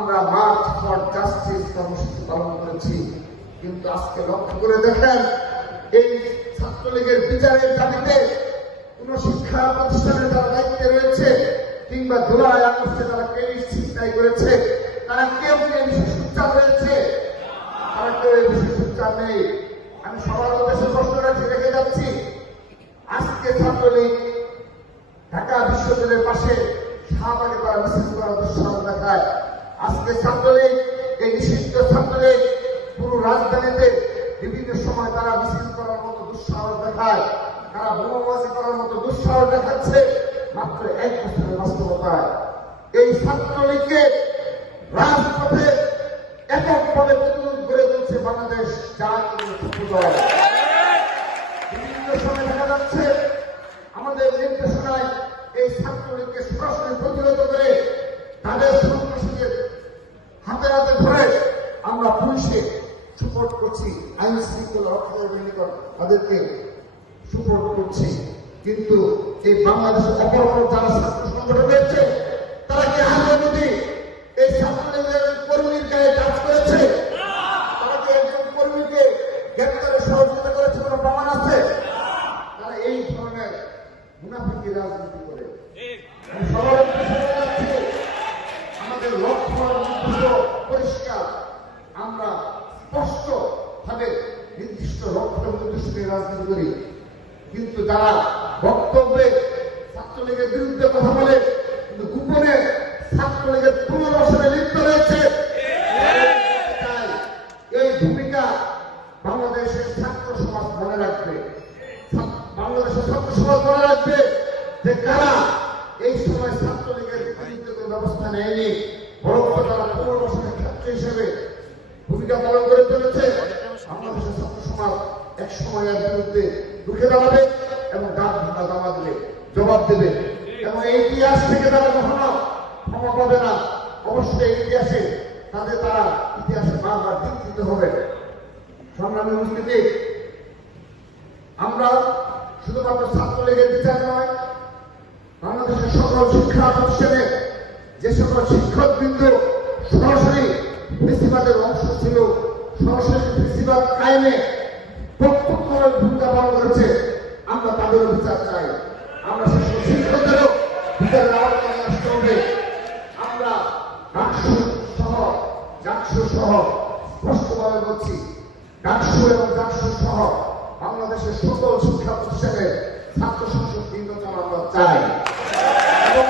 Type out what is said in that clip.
আমরা March for justice কর্মসূচি পালন করেছি। কিন্তু আজকে লক্ষ্য করে দেখেন, এই ছাত্রলীগের বিচারের দাবিতে কোন শিক্ষা প্রতিষ্ঠানে যারা দায়িত্বে রয়েছে, কিংবা জুলাই আগস্টে যারা ক্রেডিট ছিনতাই করেছে, তারা কেউ কি এই বিষয়ে সুচার রয়েছে? তারা কেউ এই বিষয়ে সুচার নেই। আমি সবার উদ্দেশ্যে প্রশ্ন রাখছি, রেখে যাচ্ছি। আজকে ছাত্রলীগ ঢাকা বিশ্ববিদ্যালয়ের পাশে শাহবাগে তারা মিছিল করার দুঃসাহস দেখায় আজকে ছাত্রলীগ এই নিষিদ্ধ ছাত্রলীগ পুরো রাজধানীতে বিভিন্ন সময় তারা মিছিল করার মতো দুঃসাহস দেখায়, তারা বোমাবাজি করার মতো দুঃসাহস দেখাচ্ছে, মাত্র এক বছরের বাস্তবতায়। এই ছাত্রলীগকে রাজপথে এককভাবে প্রতিরোধ করে তুলছে বাংলাদেশ ছাত্র দল বিভিন্ন সময় দেখা যাচ্ছে, আমাদের নির্দেশনায় এই ছাত্রলীগকে আমরা পুলিশে সুপোর্ট করছি আইন শৃঙ্খলা রক্ষাকারী নিকট তাদেরকে সুপোর্ট করছি। কিন্তু এই বাংলাদেশের অপর অপর যারা ছাত্র সংগঠন রয়েছে তারা কি আগে যদি এই ছাত্রলীগের কর্মীর গায়ে কাজ করেছে? তারা কি একজন কর্মীকে গ্রেপ্তারে সহযোগিতা করেছে কোনো প্রমাণ আছে? তারা এই ধরনের মুনাফিকি রাজনীতি করে। সবার আমাদের লক্ষ্য আমরা স্পষ্ট ভাবে নির্দিষ্ট লক্ষ্য এবং উদ্দেশ্য নিয়ে রাজনীতি করি। কিন্তু যারা বক্তব্যে ছাত্রলীগের বিরুদ্ধে কথা বলে, কিন্তু গোপনে ছাত্রলীগের পুনর্বাসনে লিপ্ত রয়েছে এই ভূমিকা বাংলাদেশের ছাত্র সমাজ মনে রাখবে। বাংলাদেশের ছাত্র সমাজ মনে রাখবে যে কারা এই সময় ছাত্রলীগের বিরুদ্ধে কোনো ব্যবস্থা নেয়নি। বরং তারা পুনর্বাসনের ক্ষেত্র হিসেবে ভূমিকা পালন করে চলেছে। বাংলাদেশের ছাত্র সমাজ এক সময়ের বিরুদ্ধে দাঁড়াবে এবং ডাক ভাঙা দেবে জবাব দেবে। এবং এই ইতিহাস থেকে তারা কখনো ক্ষমা না, অবশ্যই এই ইতিহাসে তাদের তারা ইতিহাসে বারবার দিক দিতে হবে। সংগ্রামী উপস্থিতি, আমরা শুধুমাত্র ছাত্রলীগের বিচার নয়, বাংলাদেশের সকল শিক্ষা প্রতিষ্ঠানে যে সকল শিক্ষক বৃন্দ সরাসরি বেশিরভাগের অংশ ছিল সরাসরি বেশিরভাগ আইনে প্রত্যক্ষভাবে ভূমিকা পালন করেছে। আমরা তাদেরও বিচার চাই। আমরা সকল শিক্ষকদেরও বিচারের আওতায় আসতে হবে আমরা ডাকসু সহ ডাকসু সহ স্পষ্টভাবে বলছি, ডাকসু এবং ডাকসু সহ বাংলাদেশের সকল শিক্ষা প্রতিষ্ঠানে ছাত্র সংসদ নির্বাচন আমরা চাই। এবং